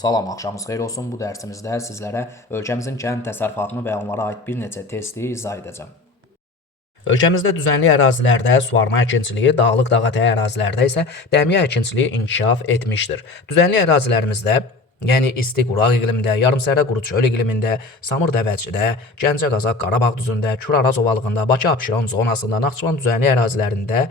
Salam, axşamınız xeyir olsun. Bu dərsimizdə sizlərə ölkəmizin kənd təsərrüfatını və onlara aid bir neçə testi izah edəcəm. Ölkəmizdə düzənlik ərazilərdə suvarma əkinçiliyi, dağlıq dağətəyi ərazilərdə isə dəmiyə əkinçiliyi inkişaf etmişdir. Düzənlik ərazilərimizdə, yəni isti quraq iqlimində, yarımsərə quru çöl iqlimində, Samur Dəvəçidə, Gəncə Qazaq Qarabağ düzündə, Kür-Araz ovalığında, Bakı-Abşeron zonasında, Naxçıvan düzənlik ərazilərində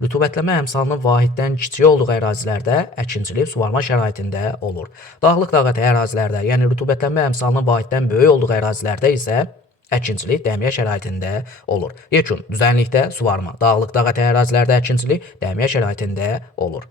rütubətləmə əmsalının vahiddən kiçik olduğu ərazilərdə əkinçilik suvarma şəraitində olur. Dağlıq dağətəyi ərazilərdə, yəni rütubətləmə əmsalının vahiddən böyük olduğu ərazilərdə isə əkinçilik dəmiyə şəraitində olur. Yekun düzənlikdə suvarma, dağlıq dağətəyi ərazilərdə əkinçilik dəmiyə şəraitində olur.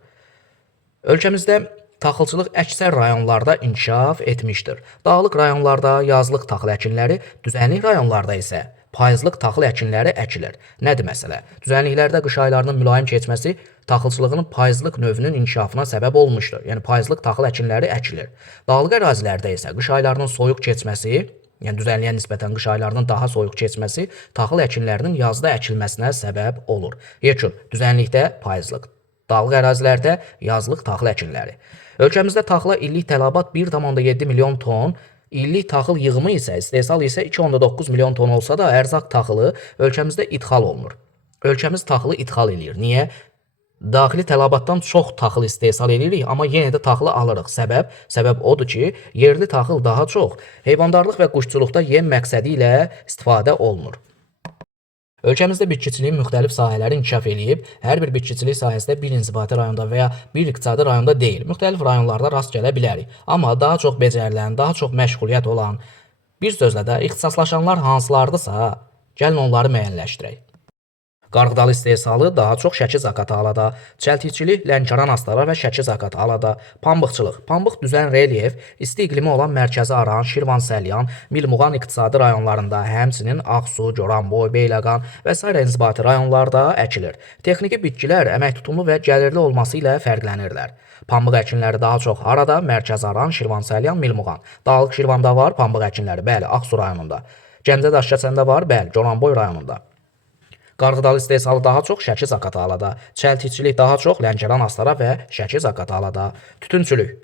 Ölkəmizdə taxılçılıq əksər rayonlarda inkişaf etmişdir. Dağlıq rayonlarda yazlıq taxıl əkinləri, düzənlik rayonlarda isə payızlıq taxıl əkinləri əkilir. Nədir məsələ? Düzənliklərdə qış aylarının mülayim keçməsi taxılçılığının payızlıq növünün inkişafına səbəb olmuşdur. Yəni payızlıq taxıl əkinləri əkilir. Dağlıq ərazilərdə isə qış aylarının soyuq keçməsi, yəni düzənliyə nisbətən qış aylarının daha soyuq keçməsi taxıl əkinlərinin yazda əkilməsinə səbəb olur. Yekun düzənlikdə payızlıq, dağlıq ərazilərdə yazlıq taxıl əkinləri. Ölkəmizdə taxıla illik tələbat 1,7 milyon ton, illik taxıl yığımı isə, istehsal isə 2,9 milyon ton olsa da, ərzaq taxılı ölkəmizdə idxal olunur. Ölkəmiz taxılı idxal eləyir. Niyə? Daxili tələbatdan çox taxıl istehsal edirik, amma yenə də taxılı alırıq. Səbəb odur ki, yerli taxıl daha çox heyvandarlıq və quşçuluqda yem məqsədi ilə istifadə olunur. Ölkəmizdə bitkiçiliyin müxtəlif sahələri inkişaf eləyib, hər bir bitkiçilik sahəsində bir inzibati rayonda və ya bir iqtisadi rayonda deyil, müxtəlif rayonlarda rast gələ bilərik. Amma daha çox becərilən, daha çox məşğuliyyət olan, bir sözlə də ixtisaslaşanlar hansılardırsa, gəlin onları müəyyənləşdirək. Qarğıdalı istehsalı daha çox Şəki-Zaqatalada, çəltikçilik Lənkəran Astara və Şəki-Zaqatalada, pambıqçılıq, pambıq düzən relyef, isti iqlimi olan Mərkəzi Aran, Şirvan Səlyan, Milmuğan iqtisadi rayonlarında, həmçinin Ağsu, Goranboy, Beyləqan və s. inzibati rayonlarda əkilir. Texniki bitkilər əmək tutumlu və gəlirli olması ilə fərqlənirlər. Pambıq əkinləri daha çox harada? Mərkəzi Aran, Şirvan Səlyan, Milmuğan. Dağlıq Şirvanda var pambıq əkinləri, bəli, Ağsu rayonunda. Gəncə Daşkəsəndə var, bəli, Goranboy rayonunda. Qarğıdalı istehsalı daha çox Şəki-Zaqatalada, çəltikçilik daha çox Lənkəran Astara və Şəki-Zaqatalada. Tütünçülük.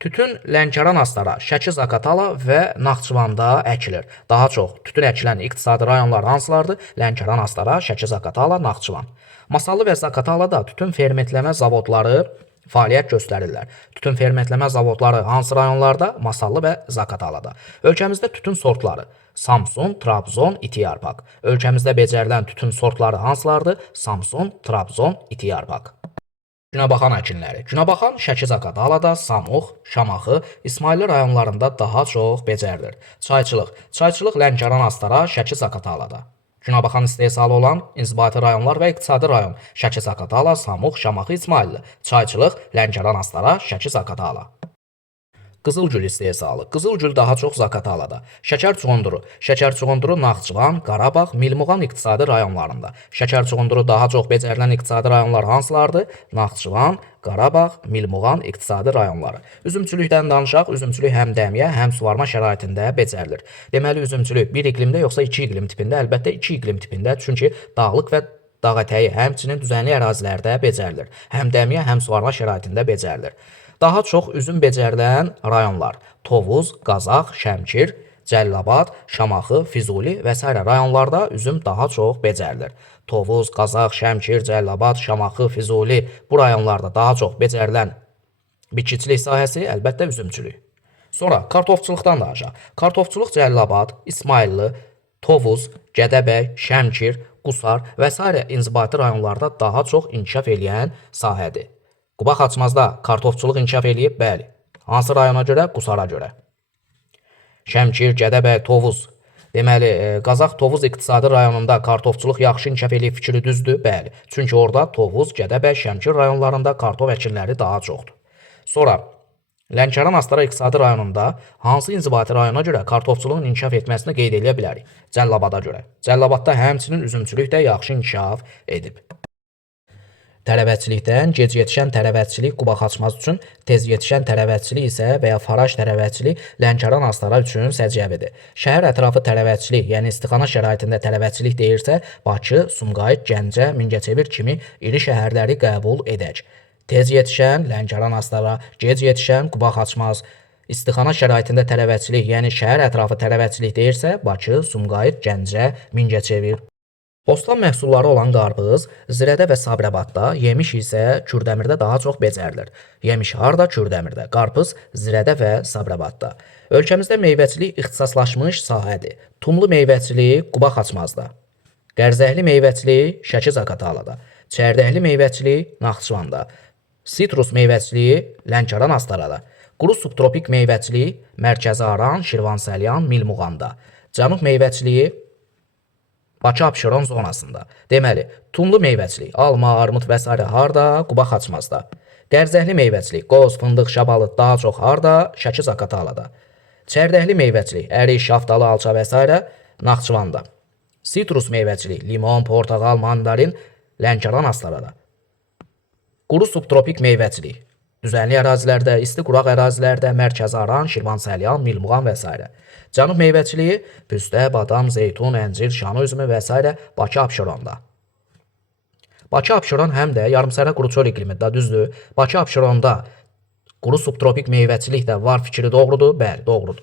Tütün Lənkəran Astara, Şəki-Zaqatala və Naxçıvanda əkilir. Daha çox tütün əkilən iqtisadi rayonlar hansılardır? Lənkəran Astara, Şəki-Zaqatala, Naxçıvan. Masallı və Zaqatalada tütün fermentləmə zavodları fəaliyyət göstərirlər. Tütün fermentləmə zavodları hansı rayonlarda? Masallı və Zaqatalada. Ölkəmizdə tütün sortları: Samsun, Trabzon, iti yarpaq. Ölkəmizdə becərilən tütün sortları hansılardır? Samsun, Trabzon, iti yarpaq. Günəbaxan əkinləri. Günəbaxan Şəki-Zaqatalada, Samux, Şamaxı, İsmayıllı rayonlarında daha çox becərilir. Çayçılıq. Çayçılıq Lənkəran Astara, Şəki-Zaqatalada. Günəbaxan istehsalı olan inzibati rayonlar və iqtisadi rayon: Şəki-Zaqatala, Samux, Şamaxı, İsmayıllı. Çayçılıq Lənkəran Astara, Şəki-Zaqatala. Qızılgül istehsalı. Qızılgül daha çox Zaqatalada. Şəkər çuğunduru. Şəkər çuğunduru Naxçıvan, Qarabağ, Milmuğan iqtisadi rayonlarında. Şəkər çuğunduru daha çox becərilən iqtisadi rayonlar hansılardır? Naxçıvan, Qarabağ, Milmuğan iqtisadi rayonları. Üzümçülükdən danışaq. Üzümçülük həm dəmiyə, həm suvarma şəraitində becərilir. Deməli, üzümçülük bir iqlimdə yoxsa iki iqlim tipində? Əlbəttə iki iqlim tipində, çünki dağlıq və dağətəyi, həmçinin düzənlik ərazilərdə becərilir. Həm dəmiyə, həm suvarma şəraitində becərilir. Daha çox üzüm becərilən rayonlar: Tovuz, Qazaq, Şəmkir, Cəlilabad, Şamaxı, Füzuli və s. rayonlarda üzüm daha çox becərilir. Tovuz, Qazaq, Şəmkir, Cəlilabad, Şamaxı, Füzuli bu rayonlarda daha çox becərilən bitkiçilik sahəsi əlbəttə üzümçülük. Sonra kartofçuluqdan danışaq. Kartofçuluq Cəlilabad, İsmayıllı, Tovuz, Gədəbəy, Şəmkir, Qusar və s. inzibati rayonlarda daha çox inkişaf eləyən sahədir. Quba Xaçmazda kartofçuluq inkişaf eləyib, bəli. Hansı rayona görə? Qusara görə. Şəmkir, Gədəbəy, Tovuz. Deməli, Qazaq Tovuz iqtisadi rayonunda kartofçuluq yaxşı inkişaf eləyib fikri düzdür, bəli. Çünki orada Tovuz, Gədəbəy, Şəmkir rayonlarında kartof əkinləri daha çoxdur. Sonra Lənkəran Astara iqtisadi rayonunda hansı inzibati rayona görə kartofçuluğun inkişaf etməsini qeyd edə bilərik? Cəlilabada görə. Cəlilabadda həmçinin üzümçülük də yaxşı inkişaf edib. Tərəvətçilikdən gec yetişən tərəvətçilik Quba Xaçmaz üçün, tez yetişən tərəvətçilik isə və ya faraj tərəvətçilik Lənkəran Astara üçün səciyyəvidir. Şəhər ətrafı tərəvətçilik, yəni istixana şəraitində tərəvətçilik deyirsə, Bakı, Sumqayıt, Gəncə, Mingəçevir kimi iri şəhərləri qəbul edək. Tez yetişən Lənkəran Astara, gec yetişən Qubaq Açmaz. İstixana şəraitində tələbəçilik, yəni şəhər ətrafı tələbəçilik deyirsə, Bakı, Sumqayıt, Gəncə, Mingəçevir. Bostan məhsulları olan qarpız Zirədə və Sabirabadda, yemiş isə Kürdəmirdə daha çox becərilir. Yemiş harda? Kürdəmirdə. Qarpız Zirədə və Sabirabadda. Ölkəmizdə meyvəçilik ixtisaslaşmış sahədir. Tumlu meyvəçilik Qubaq Açmazda. Qərzəhli meyvəçilik Şəki-Zaqatalada. Çərdəkli meyvəçilik Naxçıvanda. Sitrus meyvəçiliyi Lənkəran Astarada. Quru subtropik meyvəçilik Mərkəzi Aran, Şirvansalyan, Milmuğanda. Cənub meyvəçiliyi Bakı-Abşeron zonasında. Deməli, tumlu meyvəçilik, alma, armud və s. harda? Qubaq Açmazda. Qərzəhli meyvəçilik, qoz, fındıq, şabalıd daha çox harda? Şəki-Zaqatalada. Çərdəkli meyvəçilik, ərik, şaftalı, alça və s. Naxçıvanda. Sitrus meyvəçilik, limon, portağal, mandarin Lənkəran Astarada. Quru subtropik meyvəçilik, düzənlik ərazilərdə, isti quraq ərazilərdə Mərkəzi Aran, Şirvansalyan, Milmuğan və s. Cənub meyvəçiliyi püstə, badam, zeytun, əncir, şanı üzümü və s. Bakı-Abşeronda. Bakı-Abşeron həm də yarımsərə quru çöl iqlimində, düzdür. Bakı-Abşeronda quru subtropik meyvəçilik də var fikri doğrudur? Bəli, doğrudur.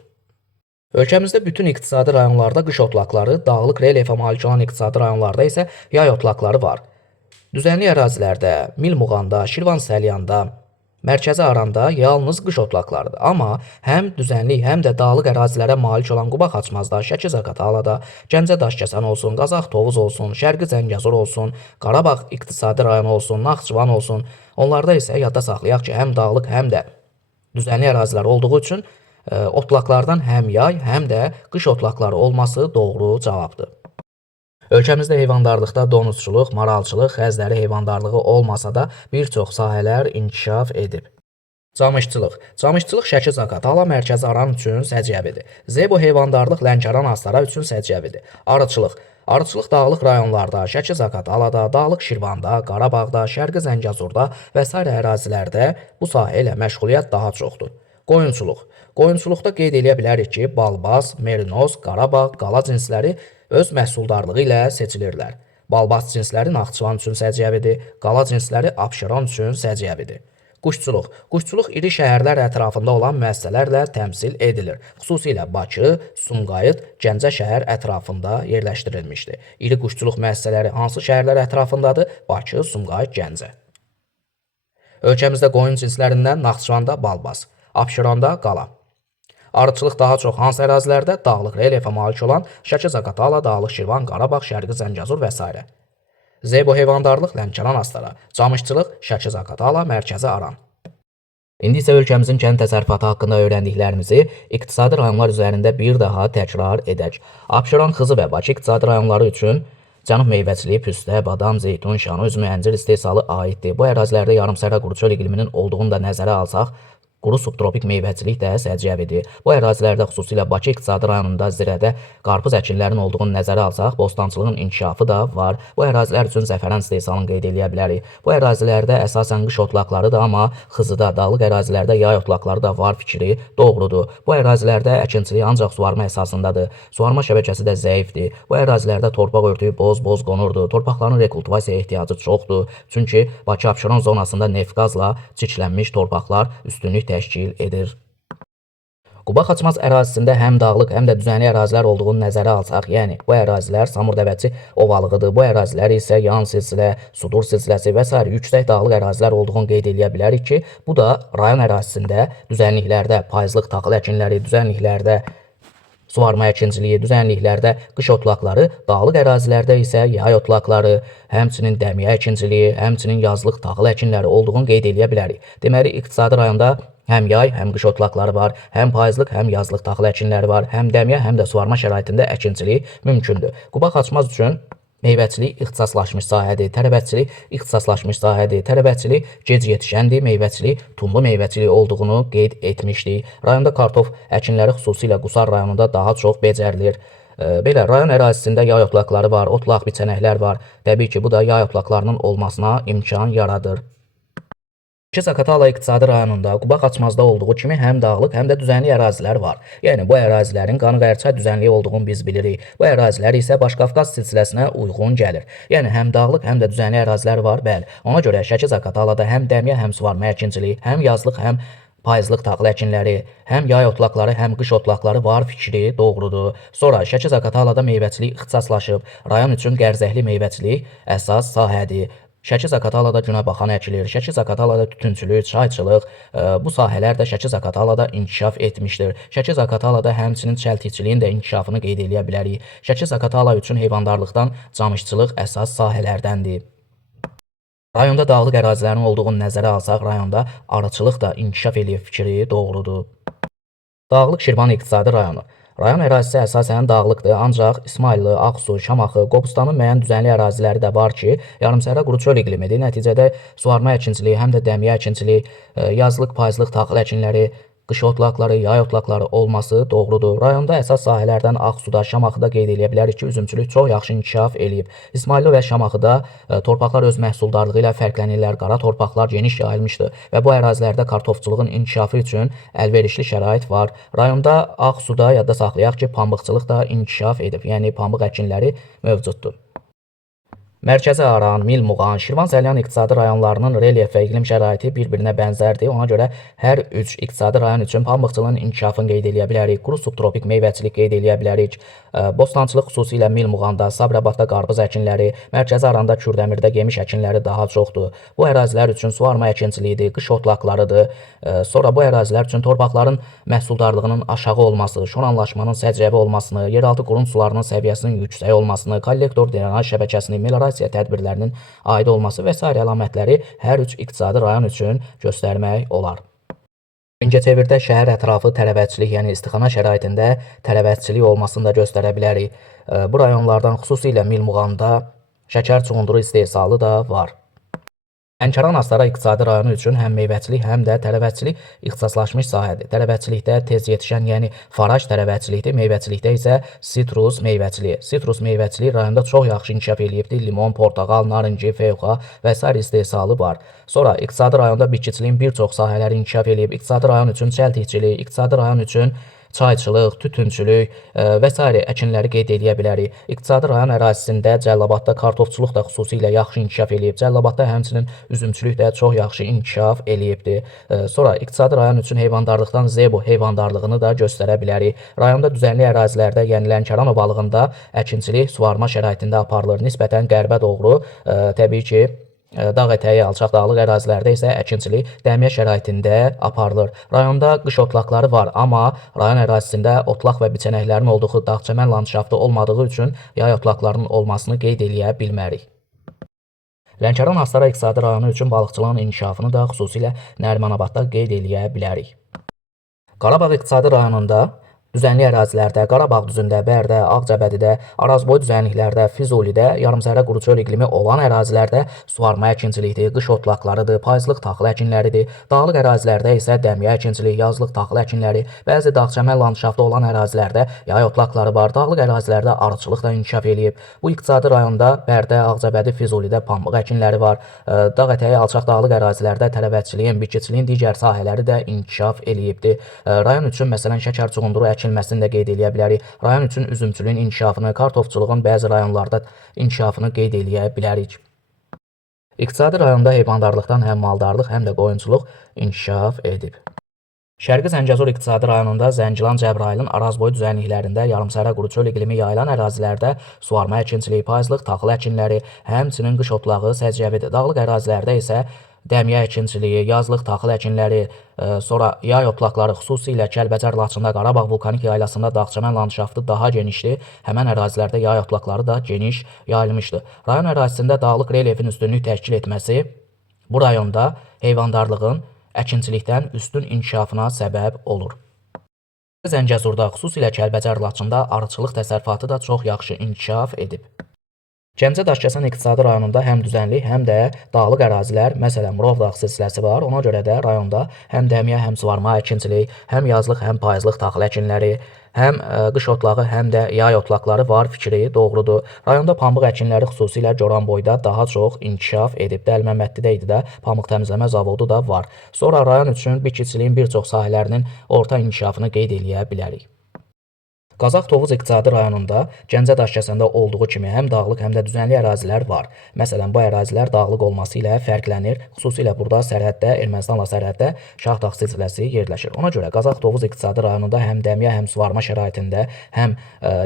Ölkəmizdə bütün iqtisadi rayonlarda qış otlaqları, dağlıq relyefə malik olan iqtisadi rayonlarda isə yay otlaqları var. Düzənlik ərazilərdə, Milmuğanda, Şirvansalyanda, Mərkəzi Aranda yalnız qış otlaqlarıdır. Amma həm düzənlik, həm də dağlıq ərazilərə malik olan Qubaq Açmazda, Şəki-Zaqatalada, Gəncə Daşkəsən olsun, Qazax Tovuz olsun, Şərqi Zəngəzur olsun, Qarabağ iqtisadi rayonu olsun, Naxçıvan olsun. Onlarda isə yadda saxlayaq ki, həm dağlıq, həm də düzənlik ərazilər olduğu üçün otlaqlardan həm yay, həm də qış otlaqları olması doğru cavabdır. Ölkəmizdə heyvandarlıqda donuzçuluq, maralçılıq, xəzləri heyvandarlığı olmasa da bir çox sahələr inkişaf edib. Camışçılıq. Camışçılıq Şəki-Zaqatala, Mərkəzi Aran üçün səciyyəvidir. Zebo heyvandarlıq Lənkəran Astara üçün səciyyəvidir. Arıçılıq. Arıçılıq dağlıq rayonlarda, Şəki-Zaqatalada, Dağlıq Şirvanda, Qarabağda, Şərqi Zəngəzurda və s. ərazilərdə bu sahə ilə məşğuliyyət daha çoxdur. Qoyunçuluq. Qoyunçuluqda qeyd edə bilərik ki, balbaz, merinoz, Qarabağ, qala cinsləri öz məhsuldarlığı ilə seçilirlər. Balbaz cinsləri Naxçıvan üçün səciyyəvidir, qala cinsləri Abşeron üçün səciyyəvidir. Quşçuluq. Quşçuluq iri şəhərlər ətrafında olan müəssisələrlə təmsil edilir. Xüsusilə Bakı, Sumqayıt, Gəncə şəhər ətrafında yerləşdirilmişdir. İri quşçuluq müəssisələri hansı şəhərlər ətrafındadır? Bakı, Sumqayıt, Gəncə. Ölkəmizdə qoyun cinslərindən Naxçıvanda balbaz, Abşeronda qala. Arıçılıq daha çox hansı ərazilərdə? Dağlıq relyefə malik olan Şəki-Zaqatala, Dağlıq Şirvan, Qarabağ, Şərqi Zəngəzur və s. Zebo heyvandarlıq Lənkəran Astara, camışçılıq Şəki-Zaqatala, Mərkəzi Aran. İndi isə ölkəmizin kənd təsərrüfatı haqqında öyrəndiklərimizi iqtisadi rayonlar üzərində bir daha təkrar edək. Abşeron, Xızı və Bakı iqtisadi rayonları üçün cənub meyvəçiliyi püstə, badam, zeytun, şanı üzümü, əncir istehsalı aiddir. Bu ərazilərdə yarımsərə quru çöl iqliminin olduğunu da nəzərə alsaq, quru subtropik meyvəçilik də səciyyəvidir. Bu ərazilərdə xüsusilə Bakı iqtisadi rayonunda Zirədə qarpız əkinlərinin olduğunu nəzərə alsaq, bostançılığın inkişafı da var. Bu ərazilər üçün zəfəran istehsalını qeyd edə bilərik. Bu ərazilərdə əsasən qış otlaqlarıdır, amma Xızıda, dağlıq ərazilərdə yay otlaqları da var fikri doğrudur. Bu ərazilərdə əkinçilik ancaq suvarma əsasındadır. Suvarma şəbəkəsi də zəifdir. Bu ərazilərdə torpaq örtüyü boz-boz qonurdur. Torpaqların rekultivasiyaya ehtiyacı çoxdur. Çünki Bakı-Abşeron zonasında neft-qazla çirklənmiş torpaqlar üstünlük təşkil edir. Qubaq Açmaz ərazisində həm dağlıq, həm də düzənlik ərazilər olduğunu nəzərə alsaq, yəni bu ərazilər Samurdəvəçi ovalığıdır. Bu ərazilər isə yan silsilə, Sudur silsiləsi və s. yüksək dağlıq ərazilər olduğunu qeyd edə bilərik ki, bu da rayon ərazisində düzənliklərdə payızlıq taxıl əkinləri, düzənliklərdə suvarma əkinciliyi, düzənliklərdə qış otlaqları, dağlıq ərazilərdə isə yay otlaqları, həmçinin dəmiyə əkinciliyi, həmçinin yazlıq taxıl əkinləri olduğunu qeyd edə bilərik. Deməli, iqtisadi rayonda həm yay, həm qış otlaqları var, həm payızlıq, həm yazlıq taxıl əkinləri var, həm dəmiyə, həm də suvarma şəraitində əkincilik mümkündür. Qubaq Açmaz üçün meyvəçilik ixtisaslaşmış sahədir, tərəvətçilik ixtisaslaşmış sahədir, tərəvətçilik gec yetişəndir, meyvəçilik tumlu meyvəçilik olduğunu qeyd etmişdik. Rayonda kartof əkinləri xüsusilə Qusar rayonunda daha çox becərilir. Belə, rayon ərazisində yay otlaqları var, otlaq biçənəklər var. Təbii ki, bu da yay otlaqlarının olmasına imkan yaradır. Şəki-Zaqatala iqtisadi rayonunda Quba Xaçmazda olduğu kimi həm dağlıq, həm də düzənlik ərazilər var. Yəni bu ərazilərin Qanı-Qayırçay düzənliyi olduğunu biz bilirik. Bu ərazilər isə Başqafqaz silsiləsinə uyğun gəlir. Yəni həm dağlıq, həm də düzənlik ərazilər var, bəli. Ona görə Şəki-Zaqatalada həm dəmiyə, həm suvarma əkinçiliyi, həm yazlıq, həm payızlıq taxıl əkinləri, həm yay otlaqları, həm qış otlaqları var fikri doğrudur. Sonra Şəki-Zaqatalada meyvəçilik ixtisaslaşıb. Rayon üçün qərzəkli meyvəçilik əsas sahədir. Şəki-Zaqatalada günəbaxan əkilir. Şəki-Zaqatalada tütünçülük, çayçılıq, bu sahələr də Şəki-Zaqatalada inkişaf etmişdir. Şəki-Zaqatalada həmçinin çəltikçiliyin də inkişafını qeyd edə bilərik. Şəki-Zaqatala üçün heyvandarlıqdan camışçılıq əsas sahələrdəndir. Rayonda dağlıq ərazilərin olduğunu nəzərə alsaq, rayonda arıçılıq da inkişaf eləyib fikri doğrudur. Dağlıq Şirvan iqtisadi rayonu. Rayon ərazisi əsasən dağlıqdır, ancaq İsmayıllı, Ağsu, Şamaxı, Qobustanın müəyyən düzənlik əraziləri də var ki, yarımsəhra quru çöl iqlimidir. Nəticədə suvarma əkinçiliyi, həm də dəmiyə əkinçiliyi, yazlıq, payızlıq taxıl əkinləri, qış otlaqları, yay otlaqları olması doğrudur. Rayonda əsas sahələrdən Ağsuda, Şamaxıda qeyd edə bilərik ki, üzümçülük çox yaxşı inkişaf eləyib. İsmayıllı və Şamaxıda torpaqlar öz məhsuldarlığı ilə fərqlənirlər. Qara torpaqlar geniş yayılmışdır və bu ərazilərdə kartofçuluğun inkişafı üçün əlverişli şərait var. Rayonda Ağsuda yadda saxlayaq ki, pambıqçılıq da inkişaf edib, yəni pambıq əkinləri mövcuddur. Mərkəzi Aran, Milmuğan, Şirvan, Zəlyan iqtisadi rayonlarının relyef və iqlim şəraiti bir-birinə bənzərdir. Ona görə hər üç iqtisadi rayon üçün pambıqçılığın inkişafını qeyd edə bilərik. Quru subtropik meyvəçilik qeyd edə bilərik. Bostançılıq xüsusilə Milmuğanda, Sabirabadda qarpız əkinləri, Mərkəzi Aranda, Kürdəmirdə yemiş əkinləri daha çoxdur. Bu ərazilər üçün suvarma əkinçiliyidir, qış otlaqlarıdır. Sonra bu ərazilər üçün torpaqların məhsuldarlığının aşağı olması, şoranlaşmanın səciyyəvi olmasını, yeraltı qurun sularının səviyyəsinin yüksək olmasını, kollektor drenaj şəbəkəsini, meliorasiya tədbirlərinin aid olması və s. əlamətləri hər üç iqtisadi rayon üçün göstərmək olar. Mingəçevirdə şəhər ətrafı tərəvətçilik, yəni istixana şəraitində tərəvətçilik olmasını da göstərə bilərik. Bu rayonlardan xüsusilə Milmuğanda şəkər çuğunduru istehsalı da var. Lənkəran-Astara iqtisadi rayonu üçün həm meyvəçilik, həm də tərəvətçilik ixtisaslaşmış sahədir. Tərəvətçilikdə tez yetişən, yəni faraj tərəvətçilikdir, meyvəçilikdə isə sitrus meyvəçiliyi. Sitrus meyvəçiliyi rayonda çox yaxşı inkişaf eləyibdir. Limon, portağal, narıncı, feyxa və s. istehsalı var. Sonra iqtisadi rayonda bitkiçiliyin bir çox sahələri inkişaf eləyib. İqtisadi rayon üçün çəltikçilik, iqtisadi rayon üçün çayçılıq, tütünçülük və s. əkinləri qeyd edə bilərik. İqtisadi rayon ərazisində Cəlilabadda kartofçuluq da xüsusilə yaxşı inkişaf eləyib. Cəlilabadda həmçinin üzümçülük də çox yaxşı inkişaf eləyibdir. Sonra iqtisadi rayon üçün heyvandarlıqdan Zebu heyvandarlığını da göstərə bilərik. Rayonda düzənlik ərazilərdə, yəni Lənkəran ovalığında əkinçilik suvarma şəraitində aparılır. Nisbətən qərbə doğru təbii ki, dağ ətəyi, alçaq dağlıq ərazilərdə isə əkinçilik dəmiyə şəraitində aparılır. Rayonda qış otlaqları var, amma rayon ərazisində otlaq və biçənəklərin olduğu dağ-çəmən landşaftı olmadığı üçün yay otlaqlarının olmasını qeyd edə bilmərik. Lənkəran-Astara iqtisadi rayonu üçün balıqçılığın inkişafını da xüsusilə Nərimanabadda qeyd edə bilərik. Qarabağ iqtisadi rayonunda düzənlik ərazilərdə, Qarabağ düzündə, Bərdə, Ağcabədidə, Arazboy düzənliklərdə, Füzulidə, yarımsəhra quru çöl iqlimi olan ərazilərdə suvarma əkinçilikdir, qış otlaqlarıdır, payızlıq taxıl əkinləridir. Dağlıq ərazilərdə isə dəmiyə əkinçiliyi, yazlıq taxıl əkinləri, bəzi dağ-çəmən landşaftı olan ərazilərdə yay otlaqları var. Dağlıq ərazilərdə arıçılıq da inkişaf eləyib. Bu iqtisadi rayonda Bərdə, Ağcabədi, Füzulidə pambıq əkinləri var. Dağ ətəyi, alçaq dağlıq ərazilərdə tərəvətçiliyin, bitkiçiliyin digər sahələri də inkişaf eləyibdir. Rayon üçün məsələn şəkər çuğunduru əkinməsini də qeyd edə bilərik. Rayon üçün üzümçülüyün inkişafını, kartofçuluğun bəzi rayonlarda inkişafını qeyd edə bilərik. İqtisadi rayonda heyvandarlıqdan həm maldarlıq, həm də qoyunçuluq inkişaf edib. Şərqi Zəngəzur iqtisadi rayonunda Zəngilan, Cəbrayılın Arazboy düzənliklərində yarımsəhra quru çöl iqlimi yayılan ərazilərdə suvarma əkinçiliyi, payızlıq taxıl əkinləri, həmçinin qış otlağı səciyyəvidir. Dağlıq ərazilərdə isə dəmiyə əkinçiliyi, yazlıq taxıl əkinləri, sonra yay otlaqları, xüsusilə Kəlbəcər, Laçında, Qarabağ vulkanik yaylasında dağ-çəmən landşaftı daha genişdir. Həmən ərazilərdə yay otlaqları da geniş yayılmışdır. Rayon ərazisində dağlıq relyefin üstünlük təşkil etməsi bu rayonda heyvandarlığın əkinçilikdən üstün inkişafına səbəb olur. Zəngəzurda, xüsusilə Kəlbəcər, Laçında arıçılıq təsərrüfatı da çox yaxşı inkişaf edib. Gəncə Daşkəsən iqtisadi rayonunda həm düzənlik, həm də dağlıq ərazilər, məsələn, Murov dağ silsiləsi var. Ona görə də rayonda həm dəmiyə, həm suvarma əkinçilik, həm yazlıq, həm payızlıq taxıl əkinləri, həm qış otlağı, həm də yay otlaqları var fikri doğrudur. Rayonda pambıq əkinləri xüsusilə Goranboyda daha çox inkişaf edib. Dəlməməddidə idi də pambıq təmizləmə zavodu da var. Sonra rayon üçün bitkiciliyin bir çox sahələrinin orta inkişafını qeyd eləyə bilərik. Qazax Tovuz iqtisadi rayonunda Gəncə Daşkəsəndə olduğu kimi həm dağlıq, həm də düzənlik ərazilər var. Məsələn, bu ərazilər dağlıq olması ilə fərqlənir. Xüsusilə burada sərhəddə, Ermənistanla sərhəddə Şahdağ silsiləsi yerləşir. Ona görə Qazax Tovuz iqtisadi rayonunda həm dəmiyə, həm suvarma şəraitində, həm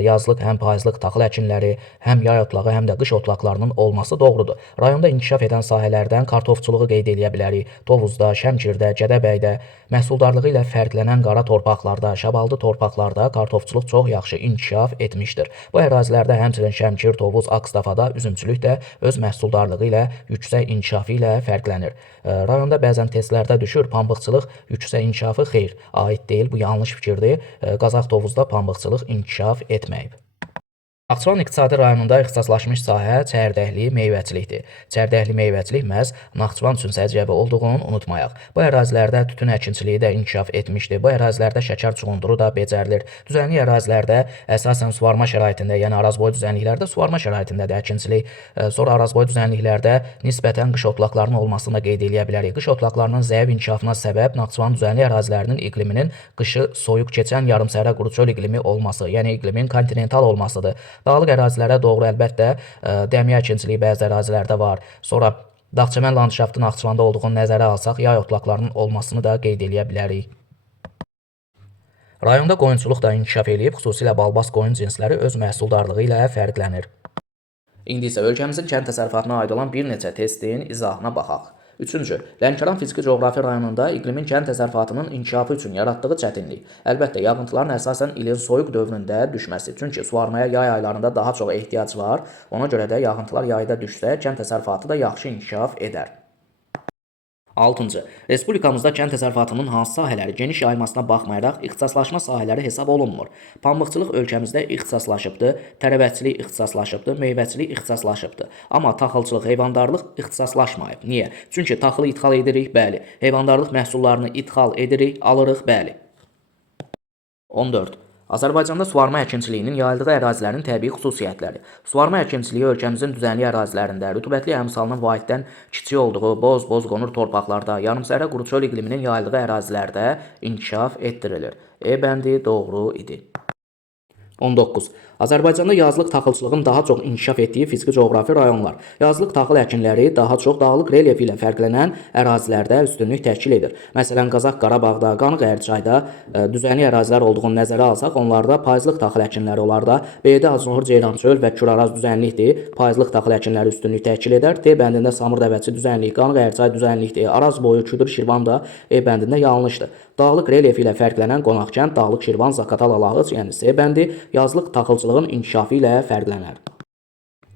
yazlıq, həm payızlıq taxıl əkinləri, həm yay otlağı, həm də qış otlaqlarının olması doğrudur. Rayonda inkişaf edən sahələrdən kartofçuluğu qeyd edə bilərik. Tovuzda, Şəmkirdə, Gədəbəydə məhsuldarlığı ilə fərqlənən qara torpaqlarda, şabaldı torpaqlarda kartofçuluq çox yaxşı inkişaf etmişdir. Bu ərazilərdə həmçinin Şəmkir, Tovuz, Ağstafada üzümçülük də öz məhsuldarlığı ilə yüksək inkişafı ilə fərqlənir. Rayonda bəzən testlərdə düşür, pambıqçılıq yüksək inkişafı xeyr, aid deyil, bu yanlış fikirdir. Qazax Tovuzda pambıqçılıq inkişaf etməyib. Naxçıvan iqtisadi rayonunda ixtisaslaşmış sahə çərdəkli meyvəçilikdir. Çərdəkli meyvəçilik məhz Naxçıvan üçün səciyyəvi olduğunu unutmayaq. Bu ərazilərdə tütün əkinçiliyi də inkişaf etmişdir. Bu ərazilərdə şəkər çuğunduru da becərilir. Düzənlik ərazilərdə əsasən suvarma şəraitində, yəni arazboyu düzənliklərdə suvarma şəraitində də əkinçilik, sonra arazboyu düzənliklərdə nisbətən qış otlaqlarının olmasını da qeyd edə bilərik. Qış otlaqlarının zəif inkişafına səbəb Naxçıvan düzənlik ərazilərinin iqliminin qışı soyuq keçən yarımsərə quru çöl iqlimi olması, yəni iqlimin kontinental olmasıdır. Dağlıq ərazilərə doğru əlbəttə dəmiyə əkinçiliyi bəzi ərazilərdə var. Sonra dağ-çəmən landşaftı Naxçıvanda olduğunu nəzərə alsaq, yay otlaqlarının olmasını da qeyd edə bilərik. Rayonda qoyunçuluq da inkişaf edib, xüsusilə balbas qoyun cinsləri öz məhsuldarlığı ilə fərqlənir. İndi isə ölkəmizin kənd təsərrüfatına aid olan bir neçə testin izahına baxaq. 3-cü. Lənkəran fiziki coğrafi rayonunda iqlimin kənd təsərrüfatının inkişafı üçün yaratdığı çətinlik. Əlbəttə, yağıntıların əsasən ilin soyuq dövründə düşməsi. Çünki suvarmaya yay aylarında daha çox ehtiyac var. Ona görə də yağıntılar yayda düşsə, kənd təsərrüfatı da yaxşı inkişaf edər. 6-cı. Respublikamızda kənd təsərrüfatının hansı sahələri geniş yayılmasına baxmayaraq ixtisaslaşma sahələri hesab olunmur. Pambıqçılıq ölkəmizdə ixtisaslaşıbdır, tərəvətçilik ixtisaslaşıbdır, meyvəçilik ixtisaslaşıbdır. Amma taxılçılıq, heyvandarlıq ixtisaslaşmayıb. Niyə? Çünki taxılı idxal edirik, bəli. Heyvandarlıq məhsullarını idxal edirik, alırıq, bəli. 14. Azərbaycanda suvarma əkinçiliyinin yayıldığı ərazilərin təbii xüsusiyyətləri. Suvarma əkinçiliyi ölkəmizin düzənlik ərazilərində, rütubətli əmsalının vahiddən kiçik olduğu boz qonur torpaqlarda, yarımsərə quru çöl iqliminin yayıldığı ərazilərdə inkişaf etdirilir. E bəndi doğru idi. 19. Azərbaycanda yazlıq taxılçılığın daha çox inkişaf etdiyi fiziki coğrafi rayonlar. Yazlıq taxıl əkinləri daha çox dağlıq relyefi ilə fərqlənən ərazilərdə üstünlük təşkil edir. Məsələn, Qazax Qarabağda, Qanı-Qərçayda düzənlik ərazilər olduğunu nəzərə alsaq, onlarda payızlıq taxıl əkinləri olar. B-də Acınqur, Ceylançöl və Küraraz düzənlikdir. Payızlıq taxıl əkinləri üstünlük təşkil edər. D bəndində Samur Dəvəçi düzənlik, Qanı-Qərçay düzənlikdir. Araz boyu Küdür, Şirvan da E bəndində yanlışdır. Dağlıq relyefi ilə fərqlənən Qonaqkənd, Dağlıq Şirvan, Zaqatala, Lağıc, yəni C bəndi yazlıq taxılçılığın inkişafı ilə fərqlənər.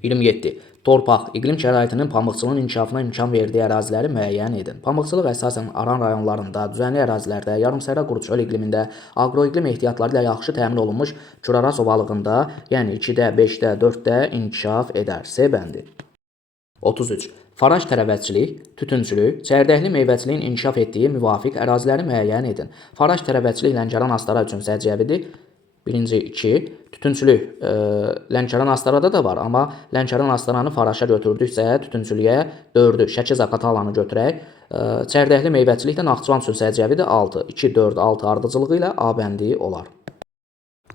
27. Torpaq, iqlim şəraitinin pambıqçılığın inkişafına imkan verdiyi əraziləri müəyyən edin. Pambıqçılıq əsasən aran rayonlarında, düzənlik ərazilərdə, yarımsərə quru çöl iqlimində, aqroiqlim ehtiyatları ilə yaxşı təmin olunmuş Küraraz ovalığında, yəni 2-də, 5-də, 4-də inkişaf edər. C bəndi. 33. Faraj tərəvətçilik, tütüncülük, çərdəkli meyvəçiliyin inkişaf etdiyi müvafiq əraziləri müəyyən edin. Faraj tərəvətçilik Lənkəran Astara üçün səciyyəvidir. 2. Tütüncülük Lənkəran Astarada da var, amma Lənkəran Astaranı Faraşa götürdüksə, tütüncülüyə 4-ü Şəki Zaqatalanı götürək. Çərdəkli meyvəçilik də Naxçıvan üçün səciyyəvidir. 6. 2, 4, 6 ardıcılığı ilə A bəndi olar.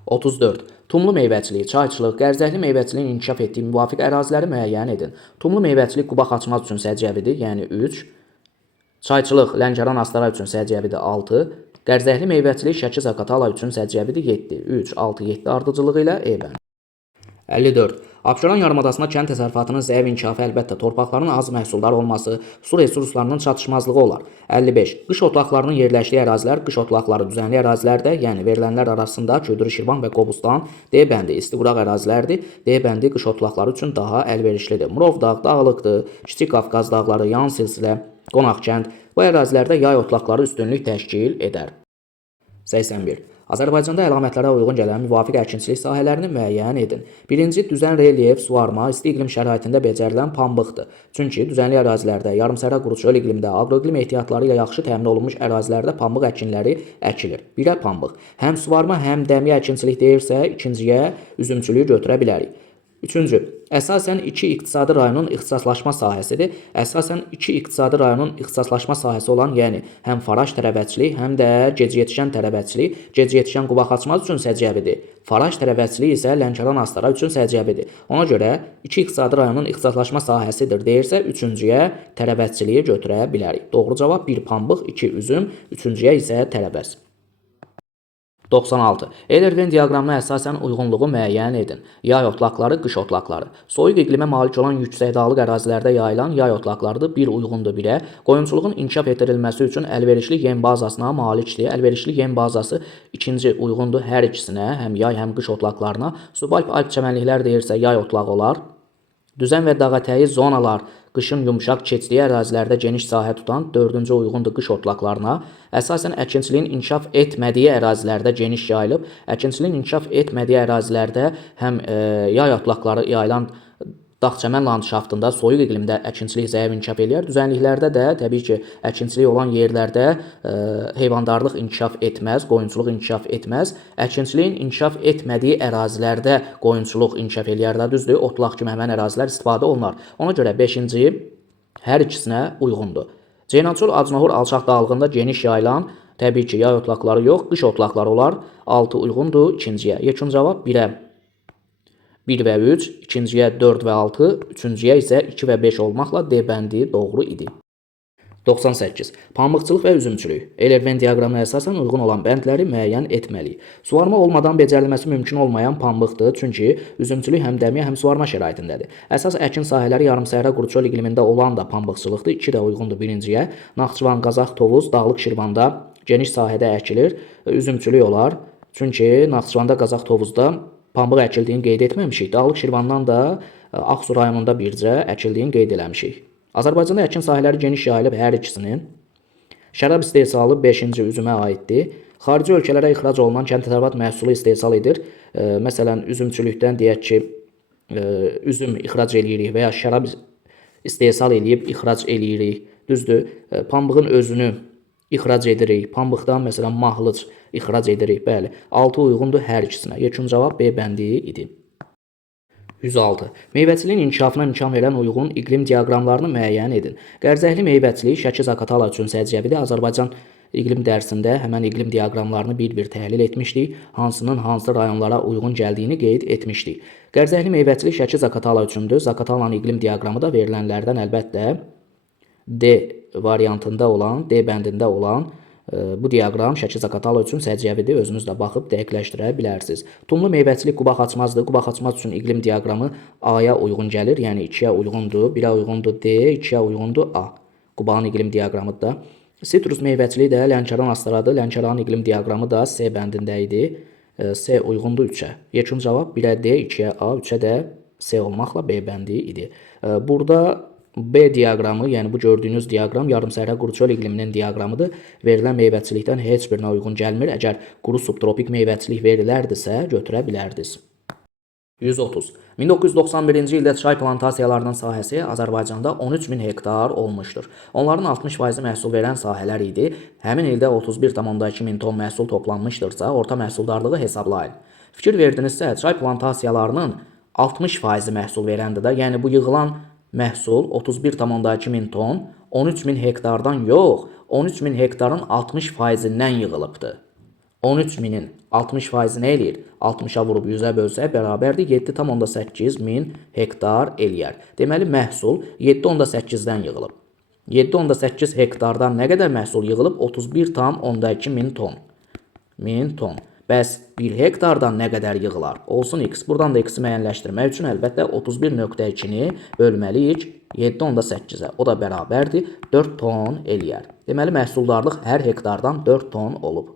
34. Tumlu meyvəçilik, çayçılıq, qərzəkli meyvəçiliyin inkişaf etdiyi müvafiq əraziləri müəyyən edin. Tumlu meyvəçilik Quba Xaçmaz üçün səciyyəvidir, yəni 3. Çayçılıq Lənkəran Astara üçün səciyyəvidir, 6. Qərzəkli meyvəçilik Şəki Zaqatala üçün səciyyəvidir, 7. 3, 6, 7 ardıcılığı ilə E bəndi. 54. Abşeron yarımadasında kənd təsərrüfatının zəif inkişafı əlbəttə torpaqların az məhsuldar olması, su resurslarının çatışmazlığı olar. 55. Qış otlaqlarının yerləşdiyi ərazilər qış otlaqları düzənlik ərazilərdə, yəni verilənlər arasında Küdür, Şirvan və Qobustan, D bəndi isti quraq ərazilərdir. D bəndi qış otlaqları üçün daha əlverişlidir. Murov dağ dağlıqdır, Kiçik Qafqaz dağları, yan silsilə, Qonaqkənd. Bu ərazilərdə yay otlaqları üstünlük təşkil edər. 81. Azərbaycanda əlamətlərə uyğun gələn müvafiq əkinçilik sahələrini müəyyən edin. Birinci, düzən relyef, suvarma, isti iqlim şəraitində becərilən pambıqdır. Çünki düzənlik ərazilərdə, yarımsərə quru çöl iqlimdə, aqroiqlim ehtiyatları ilə yaxşı təmin olunmuş ərazilərdə pambıq əkinləri əkilir. Birə pambıq. Həm suvarma, həm dəmi əkinçilik deyirsə, ikinciyə üzümçülüyü götürə bilərik. Üçüncü, əsasən iki iqtisadi rayonun ixtisaslaşma sahəsidir. Əsasən iki iqtisadi rayonun ixtisaslaşma sahəsi olan, yəni həm faraj tərəvəçilik, həm də gec yetişən tərəvəçilik. Gec yetişən Quba Xaçmaz üçün səciyyəvidir. Faraj tərəvəçilik isə Lənkəran Astara üçün səciyyəvidir. Ona görə iki iqtisadi rayonun ixtisaslaşma sahəsidir deyirsə, üçüncüyə tərəvəçiliyi götürə bilərik. Doğru cavab 1 pambıq, 2 üzüm, üçüncüyə isə tərəvəz. 96. Eyler-Venn diaqramına əsasən uyğunluğu müəyyən edin. Yay otlaqları, qış otlaqları. Soyuq iqlimə malik olan yüksək dağlıq ərazilərdə yayılan yay otlaqlarıdır. Bir uyğundur birə. Qoyunçuluğun inkişaf etdirilməsi üçün əlverişli yem bazasına malikdir. Əlverişli yem bazası ikinci uyğundur hər ikisinə, həm yay, həm qış otlaqlarına. Subalp alp çəmənliklər deyirsə yay otlağı olar. Düzən və dağətəyi zonalar qışın yumuşaq keçdiyi ərazilərdə geniş sahə tutan dördüncü uyğundur qış otlaqlarına. Əsasən əkinçiliyin inkişaf etmədiyi ərazilərdə geniş yayılıb. Əkinçiliyin inkişaf etmədiyi ərazilərdə həm yay otlaqları yayılan dağ-çəmən landşaftında soyuq iqlimdə əkinçilik zəif inkişaf eləyər. Düzənliklərdə də təbii ki, əkinçilik olan yerlərdə heyvandarlıq inkişaf etməz, qoyunçuluq inkişaf etməz. Əkinçiliyin inkişaf etmədiyi ərazilərdə qoyunçuluq inkişaf eləyər də düzdür. Otlaq kimi həmən ərazilər istifadə olunar. Ona görə 5-ci hər ikisinə uyğundur. Ceylançol Acnohur alçaq dağlığında geniş yayılan, təbii ki, yay otlaqları yox, qış otlaqları olar. 6 uyğundur ikinciyə. Yekun cavab 1-ə 1 və 3, ikinciyə 4 və 6, üçüncüyə isə 2 və 5 olmaqla D bəndi doğru idi. 98. Pambıqçılıq və üzümçülük. Eyler-Venn diaqramına əsasən uyğun olan bəndləri müəyyən etməliyik. Suvarma olmadan becərilməsi mümkün olmayan pambıqdır, çünki üzümçülük həm dəmiyə, həm suvarma şəraitindədir. Əsas əkin sahələri yarımsəhra quru çöl iqlimində olan da pambıqçılıqdır. 2 də uyğundur birinciyə. Naxçıvan, Qazax, Tovuz, Dağlıq Şirvanda geniş sahədə əkilir. Üzümçülük olar. Çünki Naxçıvanda, Qazax, Tovuzda pambıq əkildiyini qeyd etməmişik. Dağlıq Şirvandan da Ağsu rayonunda bircə əkildiyini qeyd eləmişik. Azərbaycanda əkin sahələri geniş yayılıb hər ikisinin. Şərab istehsalı 5-ci üzümə aiddir. Xarici ölkələrə ixrac olunan kənd təsərrüfat məhsulu istehsal edir. Məsələn, üzümçülükdən deyək ki, üzüm ixrac eləyirik və ya şərab istehsal eləyib ixrac eləyirik. Düzdür, pambığın özünü ixrac edirik. Pambıqdan məsələn mahlıc ixrac edirik. Bəli, 6 uyğundur hər ikisinə. Yekun cavab B bəndi idi. 106. Meyvəçiliyin inkişafına imkan verən uyğun iqlim diaqramlarını müəyyən edin. Qərzəhli meyvəçilik Şəki-Zaqatala üçün səciyyəvidir. Azərbaycan iqlim dərsində həmən iqlim diaqramlarını bir-bir təhlil etmişdik. Hansının hansı rayonlara uyğun gəldiyini qeyd etmişdik. Qərzəhli meyvəçilik Şəki-Zaqatala üçündür. Zaqatalanın iqlim diaqramı da verilənlərdən əlbəttə D variantında olan, D bəndində olan bu diaqram Şəki-Zaqatala üçün səciyyəvidir. Özünüz də baxıb dəqiqləşdirə bilərsiniz. Tumlu meyvəçilik Quba Xaçmazdır. Quba Xaçmaz üçün iqlim diaqramı A-ya uyğun gəlir. Yəni 2-yə uyğundur, 1-ə uyğundur D, 2-yə uyğundur A. Qubanın iqlim diaqramıdır da. Sitrus meyvəçiliyi də Lənkəran Astaradır. Lənkəranın iqlim diaqramı da C bəndində idi. C uyğundur 3-ə. Yekun cavab 1-ə D, 2-yə A, 3-ə də C olmaqla B bəndi idi. Burada B diaqramı, yəni bu gördüyünüz diaqram yarımsəhra quru çöl iqliminin diaqramıdır. Verilən meyvəçilikdən heç birinə uyğun gəlmir. Əgər quru subtropik meyvəçilik verilərdisə, götürə bilərdiniz. 130. 1991-ci ildə çay plantasiyalarının sahəsi Azərbaycanda 13.000 hektar olmuşdur. Onların 60% məhsul verən sahələr idi. Həmin ildə 31,2 min ton məhsul toplanmışdırsa, orta məhsuldarlığı hesablayın. Fikir verdinizsə, çay plantasiyalarının 60% məhsul verəndir də, yəni bu yığılan məhsul 31,2 min ton 13.000 hektardan yox, 13.000 hektarın 60%-dən yığılıbdır. 13.000-in 60% nə eləyir? 60-a vurub 100-ə bölsək bərabərdir 7,8 min hektar eləyər. Deməli, məhsul 7,8-dən yığılıb. 7,8 hektardan nə qədər məhsul yığılıb? 31,2 min ton. Bəs 1 hektardan nə qədər yığılar? Olsun x. Buradan da x-i müəyyənləşdirmək üçün əlbəttə 31,2-ni bölməliyik 7,8-ə. O da bərabərdir 4 ton eləyər. Deməli, məhsuldarlıq hər hektardan 4 ton olub.